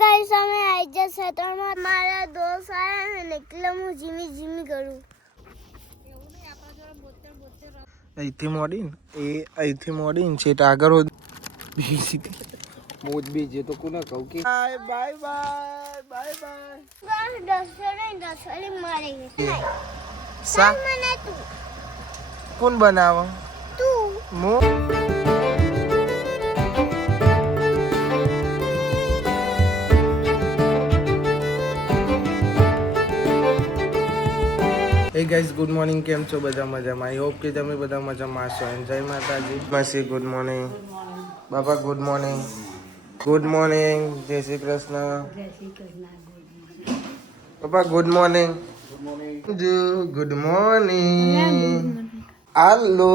Guys અમે આઈ જશે તો મારા દોસ્ત આયા હે ને એટલે હું જીમી જીમી કરું. અહીંથી મોડીને છેટ આગળ મોજ બીજે તો કોને કહું કે બાય બાય બાય બાય બસ દસરે મારે સા મને તું કોણ બનાવો તું મો Hey guys, good morning. કેમ છો બધા મજામાં? આઈ હોપ કે તમે બધા મજામાં છો. જય માતાજી. માસી ગુડ મોર્નિંગ. બાપા ગુડ મોર્નિંગ. Good morning. જય શ્રી કૃષ્ણ. બાપા good morning. Good morning. Hello.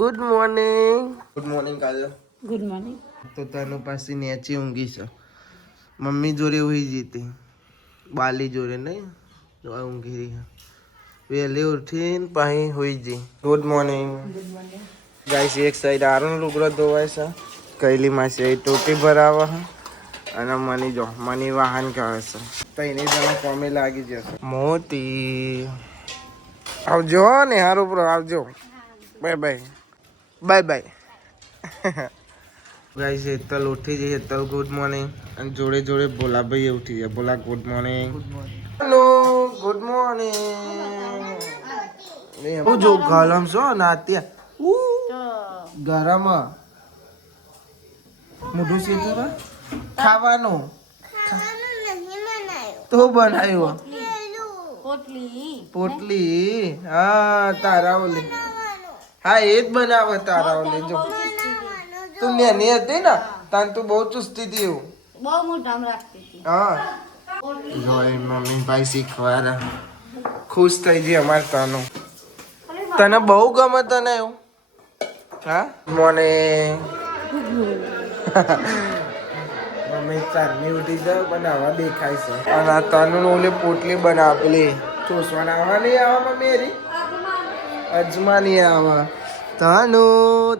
Good morning. Good morning Kajal. Good morning. તો તનુ પાસે નેચી ઊંઘી છે. મમ્મી જોડે હોઈ જતી. બાલી જોડે નહીં. ઊંઘી રહી વહેલી ઉઠીને પાછી હોઈ જઈ. Good morning guys. એક સાઈડ આરું લુગડો ધોવાય છે, કૈલી માસી ટોટી ભરાવે છે અને મની વાહન કહે છે. તો એની જણા કોમે લાગી જશે. મોતી આવજો ને હારું બ્રો, આવજો. By bye bye by. Guys Hetal ઉઠી જઈ. Hetal good morning. અને જોડે જોડે ભોલાભાઈ ઉઠી જાય. Bhola good morning. Hello good morning. હું જો ગરમ છો નાત્યા ગરમ મોઢું સીધું ખાવાનું તો બનાવ્યો પોટલી. હા તારા ઓલી, હા એ જ બનાવે તારા ઓલી. જો તું નેની હતી ને તાન તું બહુ ચુસ્તી હતી એવું. બહુ મોટા રાખતી હતી. હા જોઈ મમ્મી ભાઈ શીખવાના. ખુશ થઈ જઈ અમારે તનું. તને બહુ ગમે તને એવું? હા મને મમ્મી ચારની ઉઠી જાય બનાવવા દેખાય છે. અને આ તનું ઓલી પોટલી બનાવેલી ચોસવાના આવા નહીં આવા મમ્મી એરી અજમા નહીં આવા. તનુ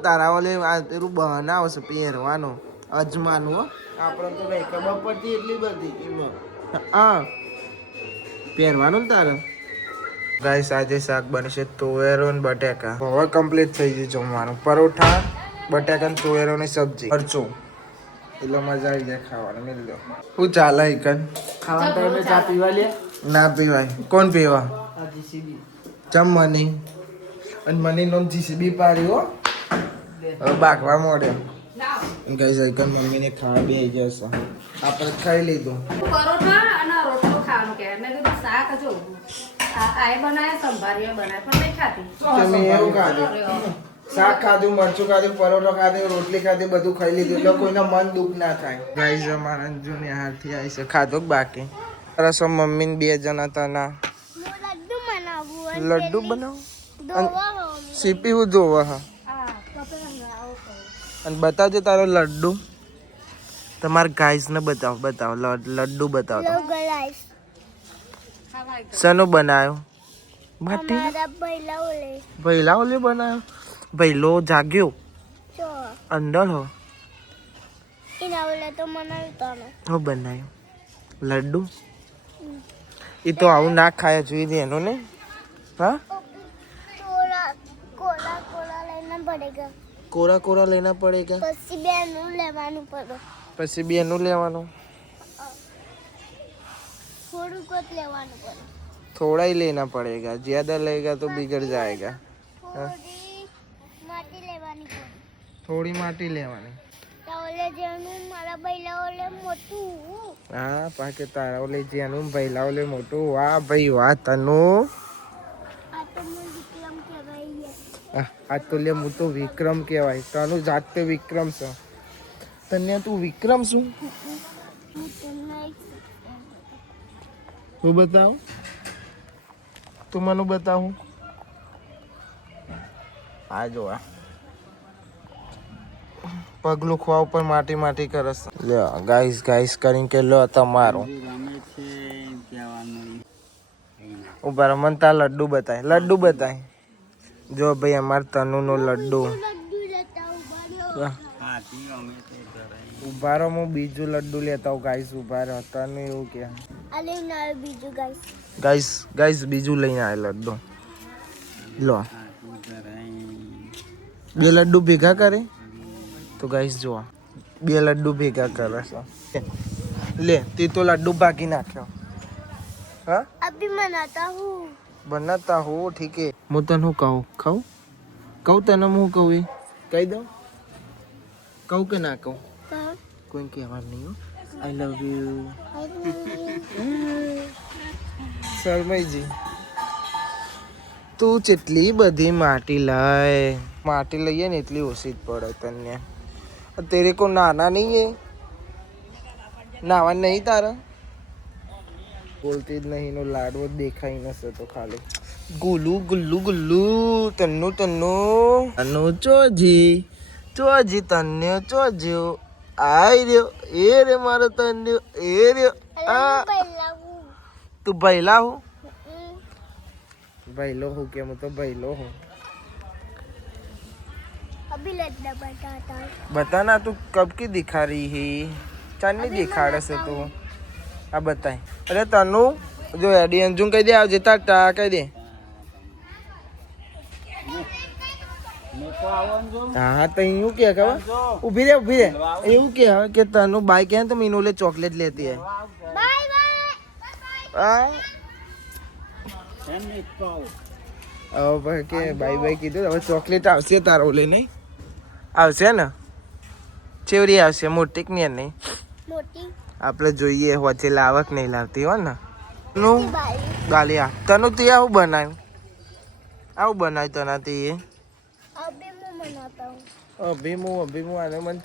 તારા ઓલે આ તેરું બનાવશે પહેરવાનું અજમાનું. હો આપણે તો નહીં ખબર પડતી એટલી બધી એમાં. હા પહેરવાનું ને તારે. ગાઈસ આજે શાક બનશે તુવેરો ને બટાકા. હવે કમ્પ્લીટ થઈ ગયું જમવાનું. પરોઠા બટાકા ને તુવેરો ની સબ્જી મરચું એટલે મજા આવી જાય ખાવાનું. મિલ લો શું ચાલે ઈકન ખાવાનું ચા પીવા લે ના પીવાય. કોણ પીવા? ચમ મની. અને મની નો જીસીબી પાડી. હો હવે બાકવા મોડ્યો. ગાઈસ ઈકન મમ્મી ને ખાવા બે જશે. આપણે ખાઈ લીધું. પરોઠા અને રોટલો ખાવાનું કે મેં કીધું શાક જો આ બનાય સંભારીએ બનાય પણ નહીં ખાતી. તમે એવું ખાધું? શાક ખાધું, મરચું ખાધું, પરોઠો ખાધું, રોટલી ખાધી, બધું ખાઈ લીધું એટલે કોઈના મન દુઃખ ના થાય. ગાઈસ અમારા જૂની હારથી આવી છે. ખાધો બાકી રસો મમ્મી ને બે જણા હતા ના લડ્ડુ બનાવું લડ્ડુ બનાવો. દોવા સીપી હું જોવા. હા અને બતાવજો તારો લડ્ડુ. તમારા ગાઈસ ને બતાવો લડ્ડુ બતાવો. લો ગાઈસ શેનો બનાવ્યો? માટી મારા ભઈલા ઓલે ભૈલા ઓલે બનાવ્યો. ભૈલો જાગ્યો જો અંદર હો. એના ઓલે તો બનાવ્યું તને હો બનાવ્યો લડ્ડુ. એ તો આવું ના ખાયા જોઈએ એનો ને. હા કોલા કોલા કોલા લેના પડેગા. કોરા લેના પડેગા. પછી બેનું લેવાનું પડે. પછી બેનું લેવાનું. થોડું કોત લેવાનું પડે. थोड़ा ही लेना पड़ेगा, ज्यादा लेगा तो बिगड़ जाएगा. થોડી માટી લેવાની પડે. થોડી માટી લેવાની. તો ઓલે જેનું મારા ભઈલા ઓલે મોટું. હા પાકે તારા ઓલે જેનું ભૈલા ઓલે મોટું. વાહ ભાઈ વાહ તનુ. આ તો હું વિક્રમ કહેવાય. આ તો લે હું તો વિક્રમ કહેવાય. તનુ જાત તો વિક્રમ છે. તને તું વિક્રમ શું? હું તમને હું બતાવ. તું મને બતાવું. આ જો આ પગલું ખવા ઉપર માટી કરસ. લે ગાઈસ કરીને કે લો તમારું ઉપર મનતા લડ્ડુ બતાય. જો ભાઈ અમાર તનુ નો લડ્ડુ. લડ્ડુ લેતા ઉભા ઉભા રહો હું બીજું લડ્ડુ લેતા હું ગાઈસ ઉભા રહો તને એવું કે આ લઈને આવ્યો બીજું ગાઈસ બીજું લઈને આવે લડ્ડુ લો 2 લડ્ડુ ભેગા કરે તો ગાઈસ જો 2 લડ્ડુ ભેગા કરે છે ले ते तो लड्डू बाकी नाख्यो हाँ अभी बनाता हूँ बनाता हो ठीक है मैं तने कहूँ खाऊं कहूँ तने मैं कहूँ कही दो कहूँ के ना कहूँ कोई कहवा नहीं हो आई लव यू शर्माई जी તું જેટલી બધી માટી લાય માટી લઈએ ને એટલી ઓછી જ પડે તને તેરે કો નાના નહીં હે નાવા નહીં તારા બોલતી જ નહીં નો લાડવો દેખાઈ નશે તો ખાલી ગુલ્લુ ગુલ્લુ ગુલ્લુ તન્નુ તન્નુ તન્નુ ચોજી તન્ને ચોજ્યો આઈ રહ્યો એ રે મારો તન્ને એ રહ્યો આ તું ભૈલા હું भैलो हूँ क्या मैं तो भैलो हूँ अभी लड्डू बताता बताना तू कब की दिखा रही है चांदनी दिखा रहा से तू अब बताए अरे तनु जो एडी अंजुम कह दे आओ जिता टा कह दे हाँ तो यूँ क्या कहा उभी रे यूँ क्या है कि तनु बाइक है तो मीनूले चॉकलेट लेती है बाय बाय હવે કે બાય બાય કીધું હવે ચોકલેટ આવશે તારો લે નહીં આવશે ને ચેવરી આવશે મોટી કે નહીં મોટી આપણે જોઈએ વચ્ચે લાવક નહીં લાવતી હો ને નું ગાલિયા તને તે આવું બનાવ્યું તને તે अभी मैं बनाता हूँ અભી આને મને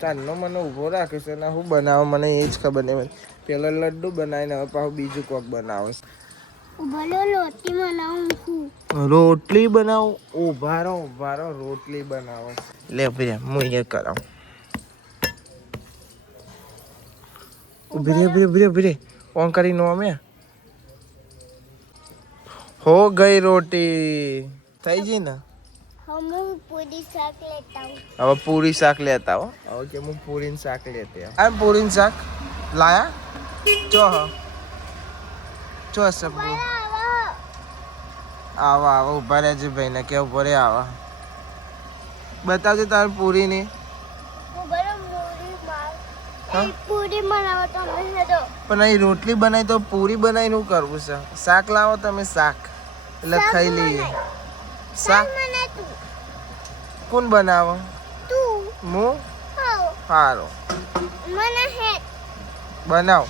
ચાંદનો મને ઊભો રાખે છે ને હું બનાવો મને એ જ ખબર નહીં પેલા લડ્ડુ બનાવીને હવે પાછું બીજું કોક બનાવે भलो रोटी बनाऊँ રોટલી બનાવો ઉભા રહો રોટલી બનાવો લે ભાઈ હું એ કરાવું ઉભી રે ઓન કરી નો અમે हो गई रोटी થઈ ગઈ ને हम पूरी शाक लेता हूँ હવે પૂરી શાક લેતા હો હવે કે હું પૂરી શાક લેતે આ પૂરી શાક લાયા ચો સબ આવા ઉભા રહેજે ભાઈ ને કે ઉભો રે આવા બતાવજે તારી પૂરી ની पूरी बनाओ तो मैं दो પણ અહીં રોટલી બનાવી તો પૂરી બનાવીને શું કરવું છે શાક લાવો તમે શાક એટલે ખાઈ લઈએ શાક मना तू કોણ બનાવો तू હું हाँ સારું मना है બનાવ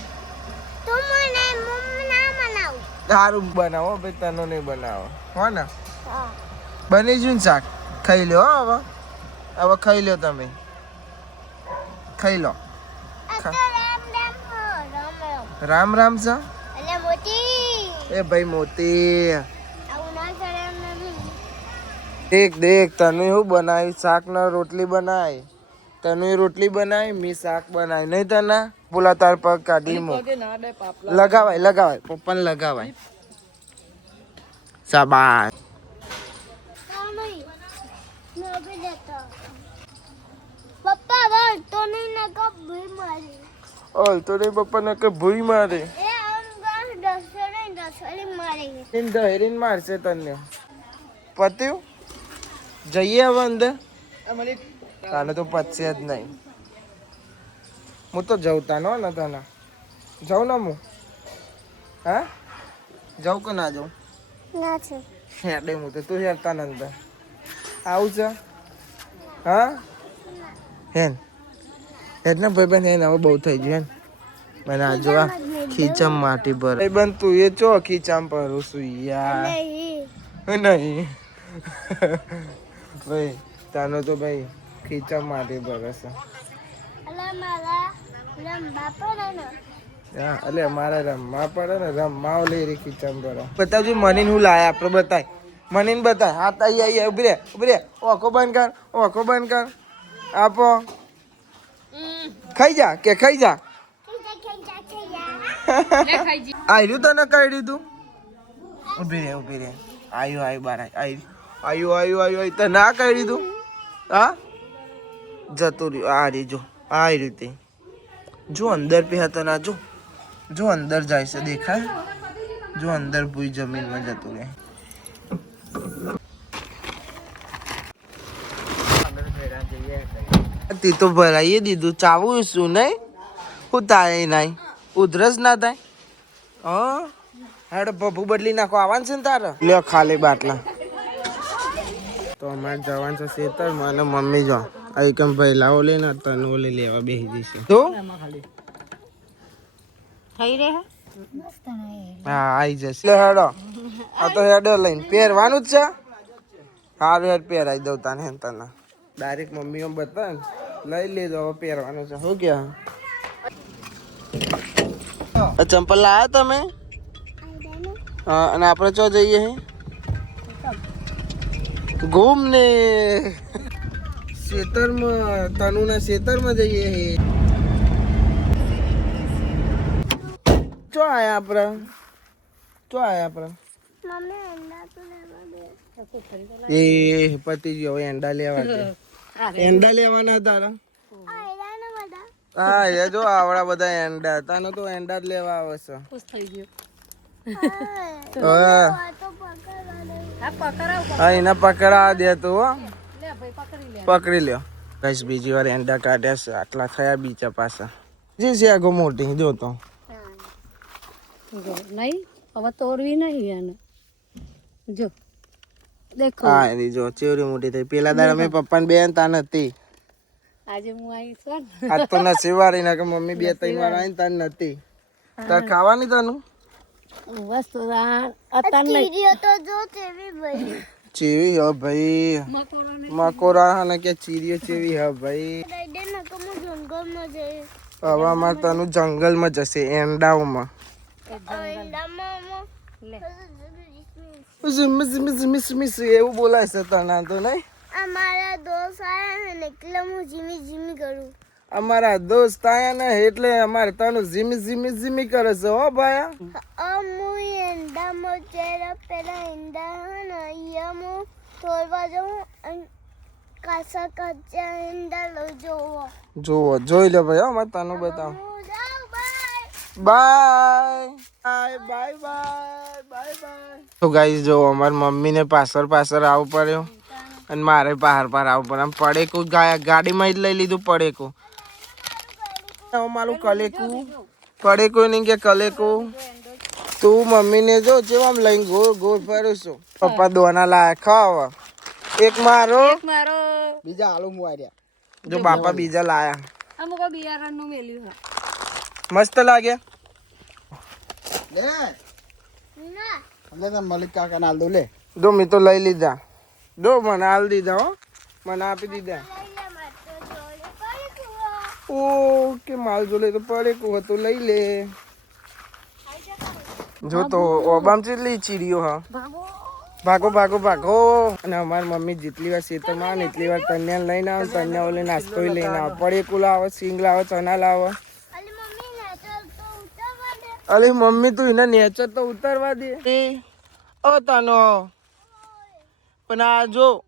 तू मना ना मनाओ સારું બનાવો ભાઈ તનો નહીં બનાવો હો ને हाँ બની ગયું ને શાક ખાઈ લો હો હવે ખાઈ લો તમે ખાઈ લો अच्छा राम राम हो राम રામ છે अरे मोटी એ ભાઈ મોતી अब ना करे मम्मी દેખ તને એવું બનાવી શાક ને રોટલી બનાવી તને રોટલી બનાવી મી શાક બનાવી નહીં તને બોલા તાર પગ કાઢી મો લગાવાય પપ્પાને લગાવાય શાબાશ मम्मी मैं अभी देता पप्पा वो तो नहीं ना कब भी मारी ઓલ તો નહીં પપ્પાને કે ભૂઈ મારે ए हम गांव दसरे मारेंगे ઇન ધૈર્ય મારશે તને પત્યું જઈએ હવે અંદર તાને તો પતશે જ નહીં હું તો જવતા નો ને તને જાઉં ને હું હા જાઉં કે ના જાઉં ना छे હેડે હું તો તું હેરતા ને અંદર આવું છે હા હેન હેડ ને ભાઈ બેન હેન હવે બહુ થઈ ગયું હેન મને આ જો આ ખીચમ માટી પર ભાઈ બેન તું એ ચો ખીચામ પર છું યાર नहीं નહીં ભાઈ તાનો તો ભાઈ ખીચમ માટી પર હશે अल्लाह मारा लंबा पड़ा ना હા એટલે મારે રમવા પડે ને રમવા લઈ રહી ખીચમ પર બતાવજો મનીન હું લાયા આપણે બતાય મનીન બતાય હાથ આઈ ઉભી રે ઓખો બંધ કર આપો ખાઈ જા આયરું તને કાઢ્યું તું ઉભી રે આયુ બાર આયુ તને ના કાઢ્યું તું હા જતું રહ્યું આ રે જો આ રીતે જો અંદર પે હતા ના જો અંદર જાય છે દેખાય જો અંદર ભૂઈ જમીનમાં જતું રહે તે તો ભરાઈએ દીધું ચાવું શું નહીં હું થાય નહીં ઉધરસ ના થાય હા હેડ ભભુ બદલી નાખો આવવાનું છે ને તારે લ્યો ખાલી બાટલા તો અમારે જવાનું છે ખેતરમાં અને મમ્મી જો અહીં કેમ ભૈલાઓ લઈને તને ઓલે લેવા બેસી જશે તો થઈ રહે હા આવી જશે લે હેડો આ તો હેડો લઈને પહેરવાનું જ છે સારું હેડ પહેરાઈ દઉં તને તને ડાયરેક્ટ મમ્મીઓ બતા લઈ લેજો હવે પહેરવાનું છે શું ક્યાં ચંપલ લાયા તમે હા અને આપણે ચો જઈએ ઘૂમને ખેતરમાં તનુના ખેતરમાં જઈએ ચો આયા આપણે મમ્મી એના તો લેવા દે એ પતિ ગયો હવે એંડા લેવા છે એંડા લેવાના તારા આ એના બધા હા એ જો આવડા બધા એંડા તને તો એંડા જ લેવા આવે છે ખુશ થઈ ગયો હા આ તો પકડવા દે હા પકડાવ હા એને પકડા દે તું હો લે ભાઈ પકડી લે પકડી લ્યો કઈશ બીજી વાર એંડા કાઢ્યા છે આટલા થયા બીજા પાછા જે છે આગો મોટી જો તો જો નહીં હવે તોડવી નહીં એને જો દેખો હા એની જો ચેવડી મોટી થઈ પેલા દાડા મેં પપ્પાને બેન તા નથી આજે હું આવી છું આજ તો નસીબ વાળી ના કે મમ્મી બે ત્રણ વાર આવીને તાર નથી તાર ખાવાની તનું વસ્તુ અત્યારે નહીં ચીડીઓ તો જો તેવી ભાઈ ચેવી હ ભાઈ મકોરા અને કે ચીરીઓ ચેવી હ ભાઈ દે ન કે હું જંગલમાં જઈ હવે અમારે તનું જંગલમાં જશે એંડાઓમાં એંડામાં લે મિસ એવું બોલાય છે તના તો નહીં અમારા દોસ્ત આયા ને એટલે હું જીમી જીમી કરું અમારા દોસ્ત આયા ને એટલે અમારે તનું જીમી કરે છે હો ભાયા હું એંડામાં જઈને પેલા એંડા હે ને અહીંયા હું તોડવા જાઉં અને કાચા એંડા લઈ જોવો જોઈ લે ભાઈ અમારે તનું બતાવો હું જાઉં બાય તો ગાઈસ જો અમાર મમ્મી ને પાછળ આવવું પડ્યો અને મારે પાર આવવું પડે આમ પડેકું ગાડીમાં જ લઈ લીધું પડેકું મારું કલેકું પડેકું નહીં કે કલેકું તું મમ્મી ને જો જેમ આમ લઈને ગોળ ફરું છું પપ્પા દોના લાયા ખાવા એક મારો બીજા આલુ મુવાર્યા જો બાપા બીજા લાયા અમુક બિયારણનું મેલ્યું હા મસ્ત લાગ્યા મલિક કાકા ના દો લે દો મેં તો લઈ લીધા દો મને હાલ દીધા હો મને આપી દીધા ઓકે માલ જો લે તો પડે કો હતું લઈ લે જો તો ઓબામ ચેટલી ચીડીઓ હા ભાગો અને અમારી મમ્મી જેટલી વાર ખેતરમાં આવે ને એટલી વાર તન્યા લઈને આવે તન્યા ઓલે નાસ્તો લઈને આવે પડેકું લાવે સિંગ લાવે ચણા લાવે અરે મમ્મી તું એને નેચર તો ઉતારવા દે ઓ તનો પણ આ જો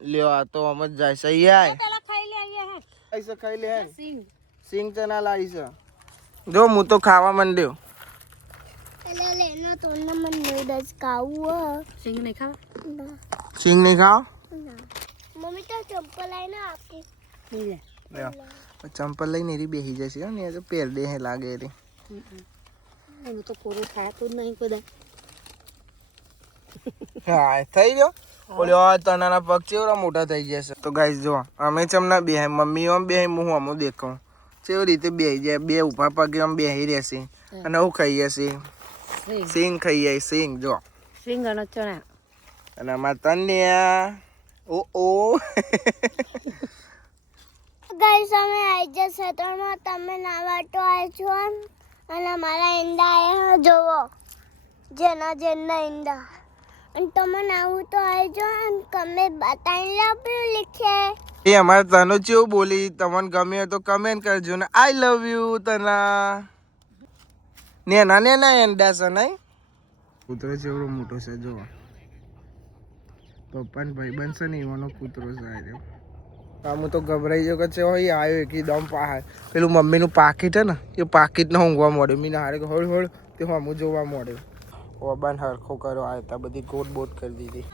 લ્યો આ તો આમ જ જાય છે યાર ખાઈ લે હે સિંગ ચના લાવી છે જો હું તો ખાવા માંડ્યો સિંગ નહીં ખાવા સિંગ નહીં ખાવ મમ્મી તો ચંપલ આવીને આપી લે ચંપલ લઈને એરી બેસી જશે ને એ તો પહેર દે હે લાગે એરી એનું તો પૂરું ખાતું જ નહીં કદાચ હા થઈ ગયો ઓલો તનાના પગ ચેવડા મોટા થઈ જશે તો ગાઈસ જો અમે ચમના બે મમ્મી આમ બે હું આમ દેખું કેવી રીતે બેસી જાય બે ઉભા પગે આમ બેસી રહેશે અને હું ખાઈ જશે સિંગ ખાઈ જાય સિંગ જો સિંગ અને ચણા અને અમાર તન્યા ઓ ગાઈસ અમે આઈ જશે તો તમે નાવા તો આય છો અને મારા ઈંડા આયા જોવો જેના ઈંડા અને તમે નાવું તો આવજો અને તમે બતાવી આપ્યું લીખે એ અમારે તનો ચેવું બોલી તમને ગમે તો કમેન્ટ કરજો ને આઈ લવ યુ તના નેના એંડા છે નહીં કૂતરો ચેવડો મોટો છે જો પપ્પાને ભાઈ બનશે ને એવાનો કૂતરો છે હું તો ગભરાઈ ગયો કે છે હોય આવ્યો એકદમ પહાડ પેલું મમ્મીનું પાકીટ હે ને એ પાકીટને ઊંઘવા મળ્યું મીને હારે હોળ હોળ તે હું જોવા મળ્યું ઓબાન હરખો કર્યો આવતા બધી ગોટ બોટ કરી દીધી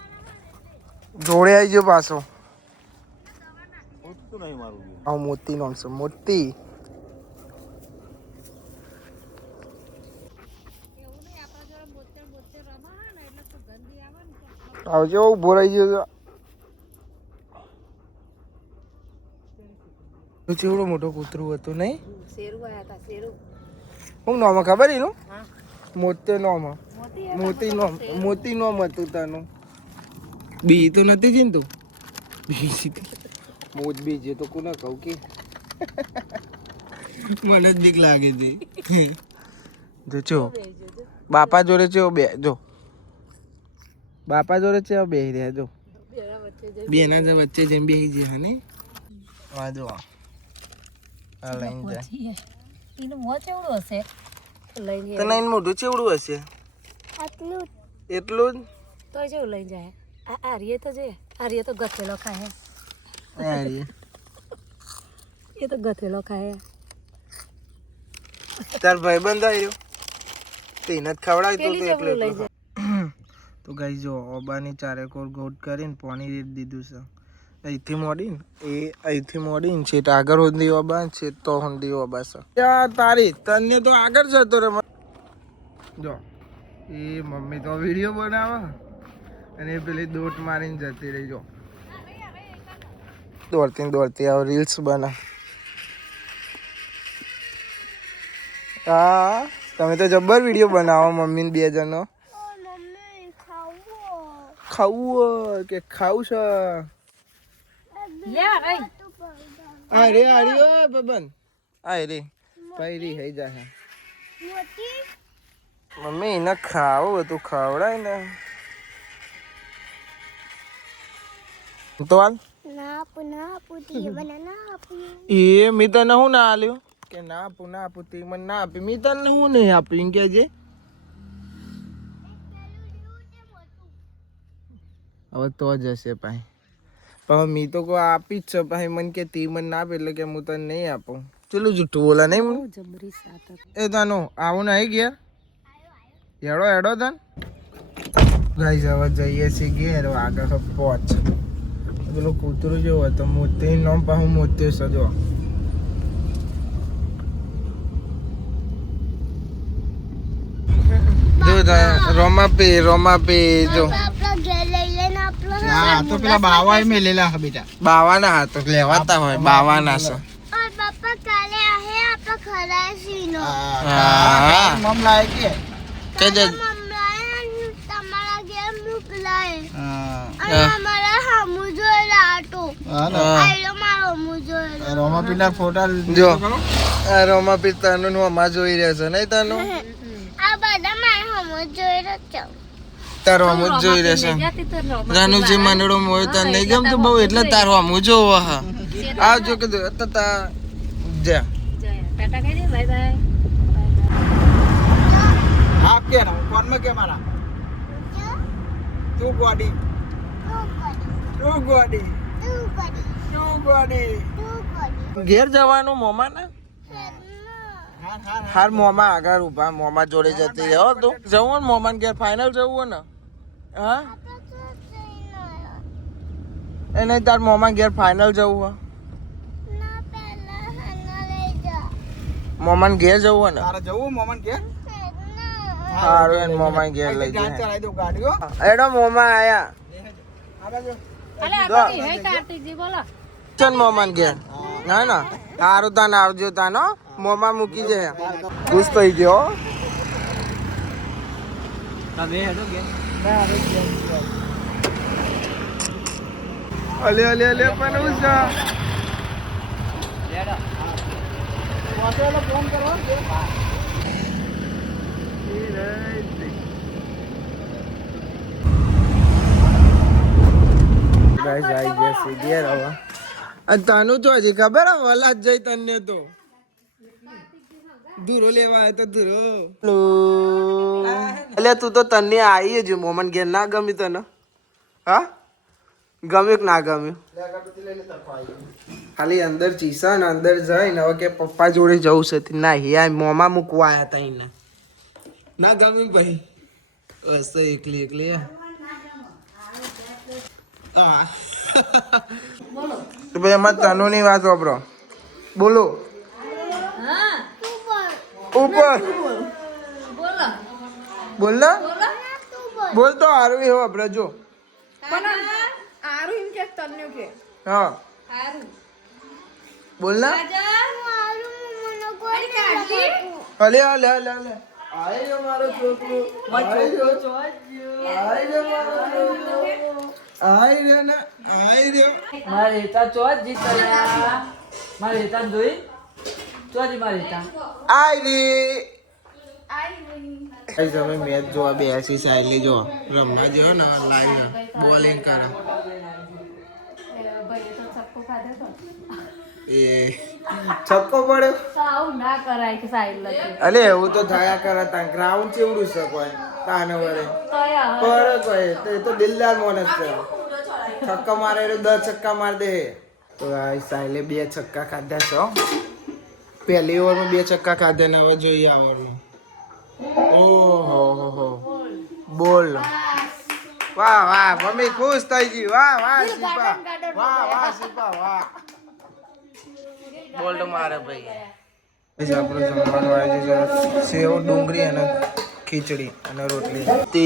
જોડે આવી ગયો પાછો હા મોતી નામ છે મોતી આવજો ઉભો રહી ગયો ચેવડો મોટો કૂતરું હતું નહીં હું નામ ખબર એનું મોતે નામ મોતી નામ હતું તાનું બી તો નથી જ ને તું મોજ બીજે તો કોને કહું કે મને જ બીક લાગે છે જો છો બાપા જોડે છે બે જો બાપા જોડે છે બે રહ્યા જો બેના જે વચ્ચે જેમ બેસી છે હા ને આ જો આ લઈને જાય એનું મોં ચેવડું હશે લઈને તને એનું મોઢું ચેવડું હશે આટલું એટલું જ તો જેવું લઈને જાય આર્ય તો જોઈએ આર્ય તો ગથેલો ખાય અરે એ તો ગથેલો ખાય તાર ભાઈ બંધ આવ્યો તેને જ ખવડાવી તો પેલી એટલે જેવડું લઈ જાય તો ગાઈ જો ઓબાની ચારે કોર ગોટ કરીને પાણી રેડ દીધું છે અહીંથી મોડીને એ અહીંથી મોડીને છે આગળ સુધી ઓબા છે તો સુધી ઓબા છે યાર તારી તને તો આગળ જતો રે જો એ મમ્મી તો વિડીયો બનાવે અને એ પેલી દોટ મારીને જતી રહી જો દોડતી દોડતી આવ રીલ્સ બના હા તમે તો જબ્બર વિડીયો બનાવો મમ્મી ને બે જણનો મમ્મી ખાવું ખાવું કે ખાવું છે લે રહી અરે અરે ઓ બબન અરે પૈરી હઈ જા મોતી મમ્મી એને ખાવું તું ખવડાય ને તો હાલ ના પુના પુતી બનાના આપું એ મેં તને હું ના આલ્યું કે ના પુના પુતી મને ના આપી મેં તને હું નહીં આપ્યું કે જે હવે તો જ હશે ભાઈ પણ મેં તો કોઈ આપી જ છે ભાઈ મને કે તી મને ના આપે એટલે કે હું તને નહીં આપું ચલું જૂઠું બોલા નહીં મને જબરી સાત એ તાનો આવું નહીં ઘેર હેડો હેડો તન ગાઈસ હવે જઈએ છીએ ઘેર આગળ પહોંચ પેલો કૂતરું જેવો હતો મોતે નામ પાછું મોતે સજો રોમા પે જો આપણા ઘેર લઈ લેને આપણો હા તો પેલા બાવા મેલેલા હા બેટા બાવાના હાથો લેવાતા હોય બાવાના છે ઓર બાપા કાલે આહે આપણા ખરા સીનો હા મમ લાય કે જે મમ્માએ તમારા ઘેર મોકલાય હા અને અમારા હામુ જોઈ આટો આયલો મારો હામુ જોઈ રોમા પીના ફોટા જો આ રોમા પી તનું અમા જોઈ રહ્યો છે નહીં તનું આ બધા મારા હામુ જોઈ રહ્યો તારો અમુ જોઈ રહેશે જાનું જે મંડળો મોય તને નહીં ગમતું બહુ એટલે તારો અમુ જોવો હા આવજો કે તા જા ટાટા કહી દે બાય બાય આપ કે ના કોણ માં કે મારા તું ગોડી ઘેર જવાનું મોમા ને હાર મોમા આગળ ઉભા મોમા જોડે જતી રહો તો જવું ને મોમા ને ઘેર ફાઇનલ જવું ને હા એ નહીં તાર મોમા ઘેર ફાઇનલ જવું મોમા ને ઘેર જવું ને તારે જવું મોમા ઘેર સારું એને મોમા ઘેર લઈ જાય એડો મોમા આયા અલે આ હે કાર્તિકજી બોલો ચલ મોમા ઘેર ના ના સારું તાન આવજો તાનો મોમા મૂકી જાય ખુશ થઈ ગયો અલે અલે અલે પણ ઉસા ફોન કરો ગાઈસ આઈ ગયા છે ઘેર હવે આ તાનું તો હજી ખબર હે વલા જ જઈ તને તો દૂરો લેવા આવ્યો તો દૂરો એટલે તું તો તને આવી જ મોમન ઘેર ના ગમી તને હા ગમ્યું કે ના ગમ્યું? ખાલી અંદર ચીસા ને અંદર જઈને હવે કે પપ્પા જોડે જવું છે તે ના યાર મોમાં મૂકવા આયા તા એને ના ગમ્યું ભાઈ બસ તો એકલી એકલી હા બોલો તો ભાઈ એમાં તનુની વાત વાપરો બોલો હા ઉપર બોલો બોલ ના બોલો બોલ તો હારું એવું આપણે જો પણ આરું એમ કે તન્યું કે હા આરું બોલ ના મારું મને કોઈ કાઢી અલે અલે અલે અલે આઈ રે મારો છોકરો આઈ રે આઈ રે મારો છોકરો આઈ રે ને આઈ રે મારે હેતા ચોજ જીતયા મારે હેતા જોઈ ચોજી મારે હેતા આઈ રે ગાઈસ અમે મેચ જોવા બેસી સાઈડલી જો રમવા જેવો ને લાઈવ બોલિંગ કરે ભાઈ તો ચપ્પુ ખાધે તો એ છક્કો પડ્યો તો આવું ના કરાય કે સાઈડ લખી અલે એવું તો થયા કરે તા ગ્રાઉન્ડ ચેવડું છે કોઈ તાને વળે તો યાર પર કોઈ એ તો દિલદાર માણસ છે છક્કા મારે એટલે 10 છક્કા માર દે તો આ સાઈલે 2 છક્કા ખાધા છે હો. પહેલી ઓવરમાં 2 છક્કા ખાધા ને હવે જોઈએ આ ઓવરમાં ઓહો હો હો બોલ વાહ વાહ મમ્મી ખુશ થઈ ગઈ વાહ વાહ શિપા વાહ વાહ શિપા વાહ બોલ તો મારે ભાઈ આપણે જમવાનું આવી છે સેવ ડુંગળી અને ખીચડી અને રોટલી તે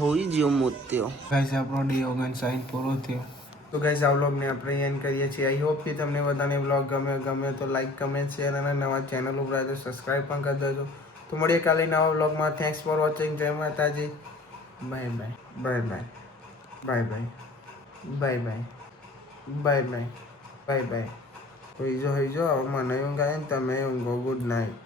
હોઈ ગયો મોત્યો ગાઈસ આપણો ડી ઓગન સાઈન પૂરો થયો તો ગાઈસ આ વ્લોગને આપણે એન્ડ કરીએ છીએ આઈ હોપ કે તમને બધાને વ્લોગ ગમે તો લાઈક કમેન્ટ શેર અને નવા ચેનલ ઉપર આવે તો સબસ્ક્રાઇબ પણ કરી દેજો તો મળીએ કાલે નવા વ્લોગમાં થેન્ક્સ ફોર વોચિંગ જય માતાજી by bye bye bye bye bye bye bye bye bye bye by હોઈ જો મને ઊંઘ આવે ને તમે ઊંઘો ગુડ નાઇટ